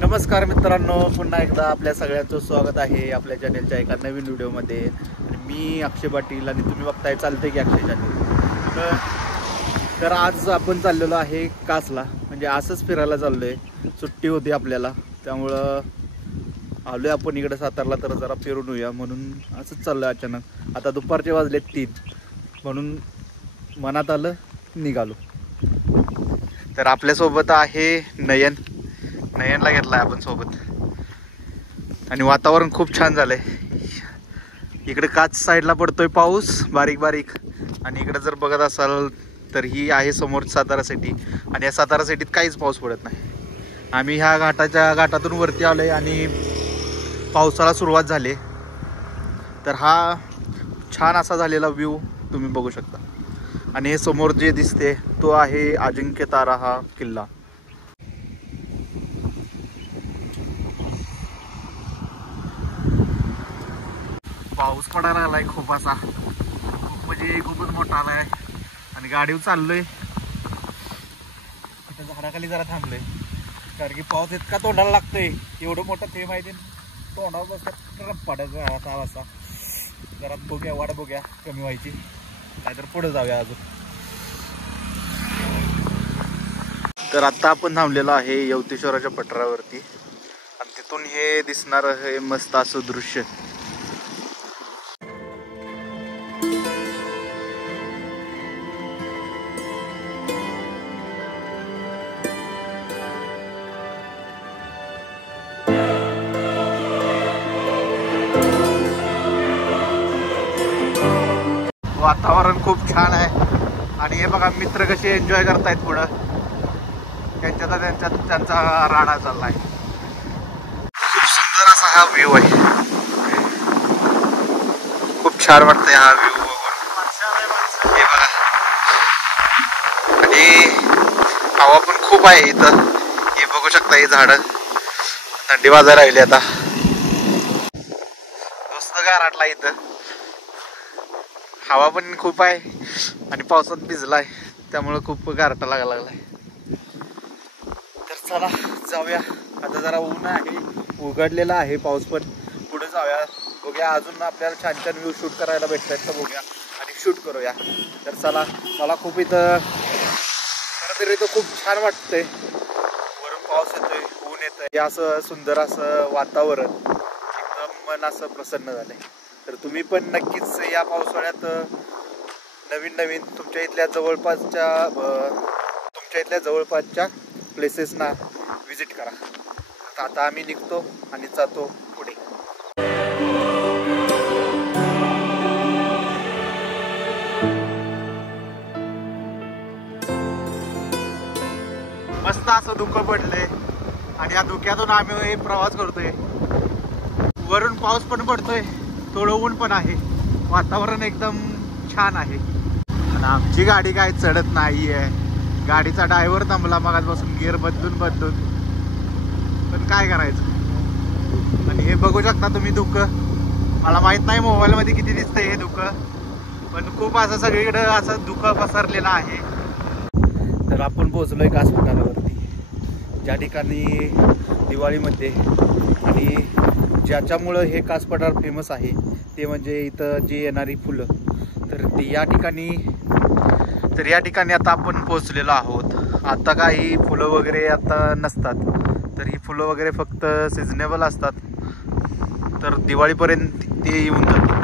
नमस्कार मित्रांनो, पुन्हा एकदा आपल्या सगळ्यांचं स्वागत आहे आपल्या चॅनेलच्या एका नवीन व्हिडिओमध्ये. आणि मी अक्षय पाटील आणि तुम्ही बघताय चालते की अक्षय चॅनेल. तर आज आपण चाललेलो आहे कासला, म्हणजे असंच फिरायला चाललो आहे. सुट्टी होती आपल्याला, त्यामुळं आलो आपण इकडे सातारला, तर जरा फिरून येऊया म्हणून असंच चाललं आहे अचानक. आता दुपारचे वाजले 3 म्हणून मनात आलं, निघालो. तर आपल्यासोबत आहे नयनला घेतलाय आपण सोबत. आणि वातावरण खूप छान झालंय. इकडे काच साईडला पडतोय पाऊस बारीक बारीक, आणि इकडे जर बघत असाल तर ही आहे समोर सातारा सिटी. आणि या सातारा सिटीत काहीच पाऊस पडत नाही. आम्ही ह्या घाटातून वरती आलोय आणि पावसाला सुरुवात झाली. तर हा छान असा झालेला व्ह्यू तुम्ही बघू शकता. आणि हे समोर जे दिसते तो आहे अजिंक्यतारा हा किल्ला. पाऊस पडायला लागलाय खूप असा, म्हणजे खूपच मोठा आलाय. आणि गाडीवर चाललोय, आता झाडाखाली जरा थांबलोय, कारण की पाऊस इतका तोंडाला लागतोय. एवढं मोठं थेंब आहे, तोंडावर बसतात पडायचा असा. जरा बघूया, वाट बघूया कमी व्हायची, नाहीतर पुढे जाऊया अजून. तर आता आपण थांबलेलो आहे यवतेश्वराच्या पठारावरती, आणि तिथून हे दिसणार हे मस्त असं दृश्य. वातावरण खूप छान आहे. आणि हे बघा मित्र कसे एन्जॉय करतायत पुढं, त्यांचा राडा चाललाय. खूप सुंदर असा हा व्ह्यू आहे, खूप छान वाटतंय हा व्ह्यू बघून. हे बघा, आणि हवा पण खूप आहे इथं. हे बघू शकता, ही झाडं थंडी वाजायला लागली आता. मस्त गारटला इथं, हवा पण खूप आहे आणि पावसात भिजलाय, त्यामुळे खूप गारठा लागायला लागलाय. तर चला जाऊया. आता जरा ऊन आहे, उघडलेला आहे पाऊस, पण पुढे जाऊया, बघूया अजून आपल्याला छान छान व्ह्यू शूट करायला भेटतात तर बघूया आणि शूट करूया. तर चला, मला खूप इथं खरं तर इथं खूप छान वाटतंय. वरून पाऊस येतोय, ऊन येतंय, असं सुंदर असं वातावरण, एकदम मन असं प्रसन्न झालंय. तर तुम्ही पण नक्कीच या पावसाळ्यात नवीन तुमच्या इथल्या जवळपासच्या प्लेसेसना व्हिजिट करा. तर आता आम्ही निघतो आणि जातो पुढे. मस्त असं धुकं पडलंय, आणि या धुक्यातून आम्ही प्रवास करतोय. वरून पाऊस पण पडतोय, थोडं ऊन पण आहे, वातावरण एकदम छान आहे. आणि आमची गाडी काय चढत नाहीये. गाडीचा ड्रायव्हर थांबला मगाचपासून गिअर बदलून, पण काय करायचं. आणि हे बघू शकता तुम्ही धुकं. मला माहित नाही मोबाईल मध्ये किती दिसतंय हे धुकं, पण खूप असं सगळीकडे असं धुकं पसरलेलं आहे. तर आपण पोहोचलोय कास पठारावरती, ज्या ठिकाणी दिवाळीमध्ये आणि ज्याच्यामुळं हे कास पठार फेमस आहे ते म्हणजे इथं जी येणारी फुलं. तर या ठिकाणी आता आपण पोहोचलेलो आहोत. आता काही फुलं वगैरे आता नसतात, तर ही फुलं वगैरे फक्त सिजनेबल असतात. तर दिवाळीपर्यंत ते येऊन जातात.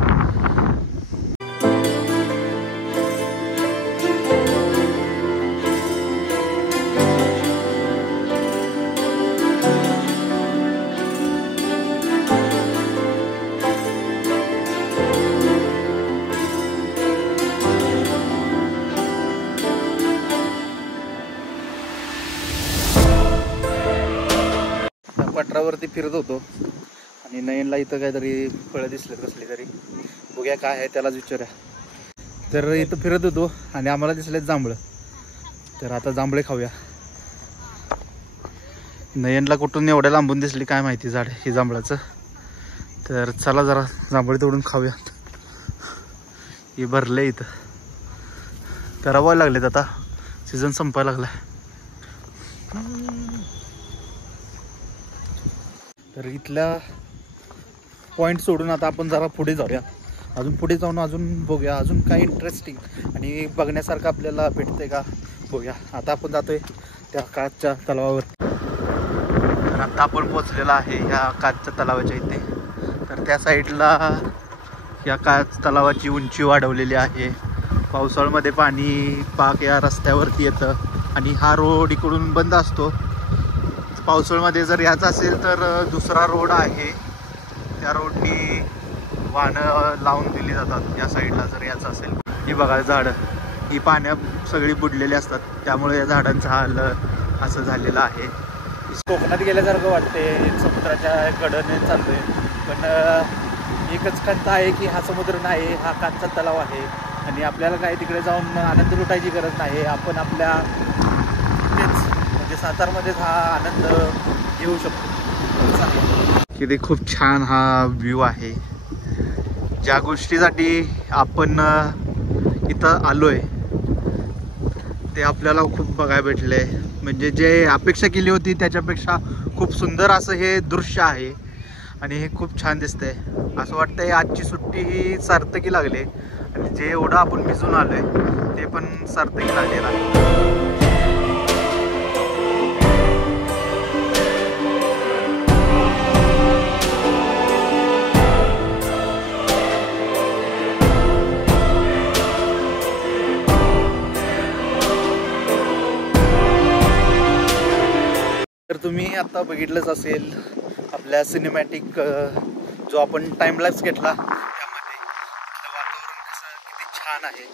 पठारावरती फिरत होतो आणि नयनला इथं काहीतरी फळं दिसले कसली तरी, बघूया काय आहे त्यालाच विचारूया. तर इथं फिरत होतो आणि आम्हाला दिसले जांभळं, तर आता जांभळे खाऊया. नयनला कुठून एवढ्या लांबून दिसली काय माहिती झाड हे जांभळाचं. तर चला जरा जांभळे तोडून खाऊया. हे भरले इथं, तर रवायला लागलेत, आता सीझन संपायला लागलाय. तर इथल्या पॉईंट सोडून आता आपण जरा पुढे जाऊया, अजून पुढे जाऊन अजून बघूया अजून काय इंटरेस्टिंग आणि बघण्यासारखं आपल्याला भेटतंय का बघूया. आता आपण जातोय त्या काचच्या तलावावर. तर आता आपण पोचलेलो आहे ह्या काचच्या तलावाच्या इथे. तर त्या साईडला या काच तलावाची उंची वाढवलेली आहे. पावसाळ्यामध्ये पाणी पाक या रस्त्यावरती येतं आणि हा रोड इकडून बंद असतो. पावसाळ्यामध्ये जर यायचं असेल तर दुसरा रोड आहे, त्या रोडनी वाहनं लावून दिली जातात या साईडला जर यायचं असेल. ही बघा झाडं, ही पाण्यात सगळी बुडलेली असतात, त्यामुळे या झाडांचा हाल असं झालेलं आहे. कोकणात गेल्यासारखं वाटते, समुद्राच्या कडेने चाललोय, पण एकच खंत आहे की हा समुद्र नाही, हा काचचा तलाव आहे आणि आपल्याला काय तिकडे जाऊन आनंद लुटायची गरज नाही. आपण आपल्या इथेच म्हणजे सातारमध्येच हा आनंद घेऊ शकतो. किती खूप छान हा व्ह्यू आहे. ज्या गोष्टीसाठी आपण इथं आलोय ते आपल्याला खूप बघायला भेटले, म्हणजे जे अपेक्षा केली होती त्याच्यापेक्षा खूप सुंदर असं हे दृश्य आहे आणि हे खूप छान दिसतंय. असं वाटतंय आजची सुट्टी ही सार्थकी लागली आणि जे एवढं आपण भिजून आलोय ते पण सार्थकी लागलेलं आहे. तर तुम्ही आता बघितलंच असेल आपल्या सिनेमॅटिक जो आपण टाइमलॅप्स घेतला त्यामध्ये वातावरण कसं किती छान आहे.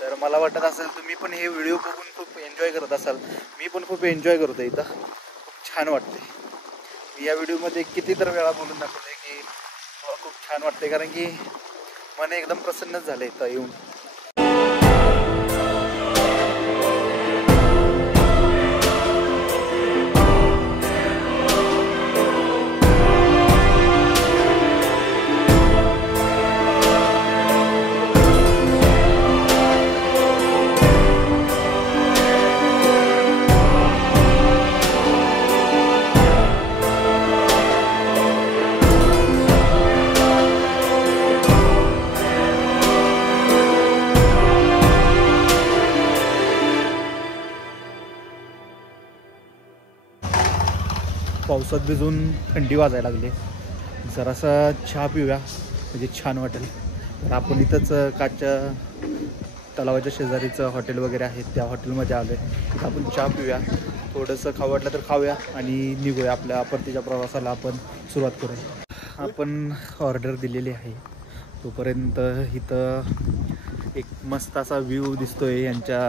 तर मला वाटत असेल तुम्ही पण हे व्हिडिओ बघून खूप एन्जॉय करत असाल. मी पण खूप एन्जॉय करतो इथं, खूप छान वाटते. मी या व्हिडिओमध्ये किती तर वेळा बोलून दाखवते की मला खूप छान वाटते, कारण की मन एकदम प्रसन्नच झालं इथं येऊन. पावसात भिजून थंडी वाजायला लागली, जरासा चहा पिऊया म्हणजे छान वाटेल. तर आपण इथंच काचच्या तलावाच्या शेजारीचं हॉटेल वगैरे आहे त्या हॉटेलमध्ये आलो आहे. तिथं आपण चहा पिऊया, थोडंसं खाऊ वाटलं तर खाऊया आणि निघूया आपल्या परतीच्या प्रवासाला आपण सुरुवात करूया. आपण ऑर्डर दिलेली आहे, तोपर्यंत इथं एक मस्त असा व्ह्यू दिसतोय. यांच्या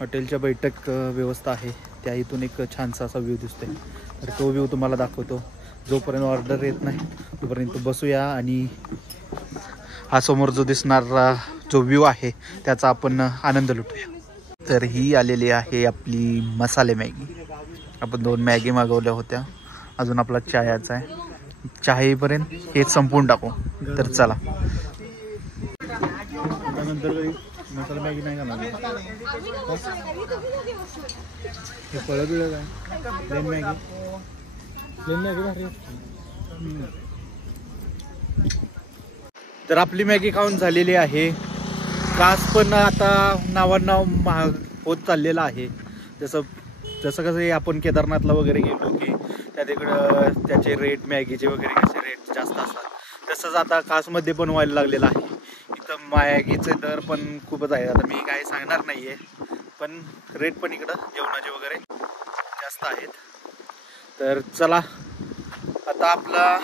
हॉटेलच्या बैठक व्यवस्था आहे त्या इथून एक छानसा असा व्ह्यू दिसतोय. तर तो व्ह्यू तुम्हाला दाखवतो. जोपर्यंत ऑर्डर येत नाही तोपर्यंत बसूया आणि हा समोर जो दिसणारा जो व्ह्यू आहे त्याचा आपण आनंद लुटूया. तर ही आलेली आहे आपली मसाले मॅगी. आपण 2 मॅगी मागवल्या होत्या, अजून आपला चहा यायचा आहे. चहा येईपर्यंत हे संपवून टाकू. तर चला. त्यानंतर मसाला मॅगी नाही घालणार, हे फळं बिळं काय प्लेन मॅगी. प्लेन मॅगी भारी. तर आपली मॅगी खाऊन झालेली आहे. कास पण आता नावांनाव महाग होत चाललेला आहे. जसं कसं आपण केदारनाथला वगैरे गेलो की त्या तिकडं त्याचे रेट मॅगीचे वगैरे कसे रेट जास्त असतात, तसंच आता कासमध्ये पण व्हायला लागलेलं आहे. इथं मॅगीचे दर पण खूपच आहे. आता मी काय सांगणार नाही आहे, पण रेट पण इकडं जेवणाचे वगैरे जास्त आहेत. तर चला, आता आपला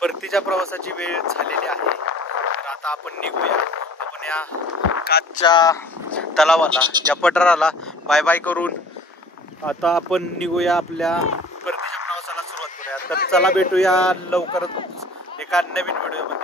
परतीच्या प्रवासाची वेळ झालेली आहे. तर आता आपण निघूया. आपण या काचच्या तलावाला, या पठाराला बाय बाय करून आता आपण निघूया आपल्या परतीच्या प्रवासाला सुरुवात करूया. तर चला, भेटूया लवकरच एका नवीन व्हिडिओमध्ये.